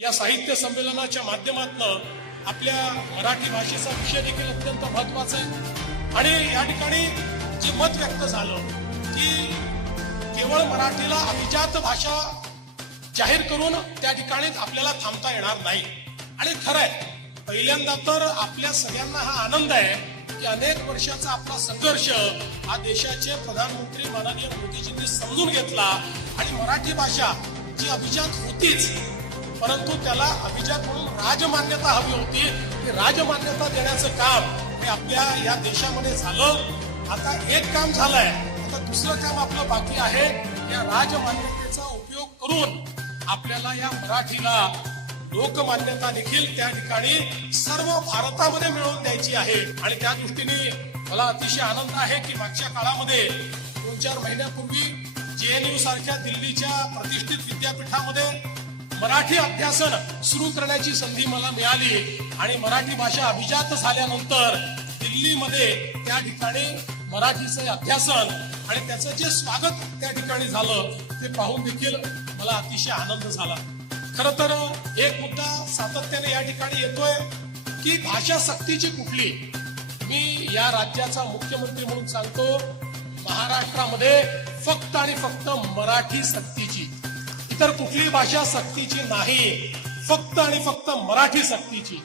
या साहित्य संमेलनाच्या माध्यमातून आपल्या मराठी भाषेचा विषय देखील अत्यंत महत्वाचा आहे आणि या ठिकाणी जे मत व्यक्त झालं की केवळ मराठीला अभिजात भाषा जाहीर करून त्या ठिकाणी आपल्याला थांबता येणार नाही. आणि खरं आहे, पहिल्यांदा तर आपल्या सगळ्यांना हा आनंद आहे की अनेक वर्षाचा आपला संघर्ष हा देशाचे प्रधानमंत्री माननीय मोदीजींनी समजून घेतला आणि मराठी भाषा जी अभिजात होतीच, परंतु त्याला अभिजात म्हणून राजमान्यता हवी होती. की राजमान्यता देण्याचं काम हे आपल्या या देशामध्ये झालं. आता एक काम झालंय, आता दुसरं काम आपलं बाकी आहे. या राजमान्यतेचा उपयोग करून आपल्याला या मराठीला लोकमान्यता देखील त्या ठिकाणी सर्व भारतामध्ये मिळवून द्यायची आहे. आणि त्या दृष्टीने मला अतिशय आनंद आहे की मागच्या काळामध्ये 2-4 महिन्यापूर्वी JNU सारख्या दिल्लीच्या प्रतिष्ठित विद्यापीठामध्ये मराठी अभ्यासन सुरू करण्याची संधी मला मिळाली आणि मराठी भाषा अभिजात झाल्यानंतर दिल्लीमध्ये त्या ठिकाणी मराठीचे अभ्यासन आणि त्याचं जे स्वागत त्या ठिकाणी झालं ते पाहून देखील मला अतिशय आनंद झाला. खर तर एक मुद्दा सातत्याने या ठिकाणी येतोय की भाषा सक्तीची कुठली. मी या राज्याचा मुख्यमंत्री म्हणून सांगतो, महाराष्ट्रामध्ये फक्त आणि फक्त मराठी सक्तीची, इतर कुठली भाषा सक्तीची नाही, फक्त आणि फक्त मराठी सक्तीची.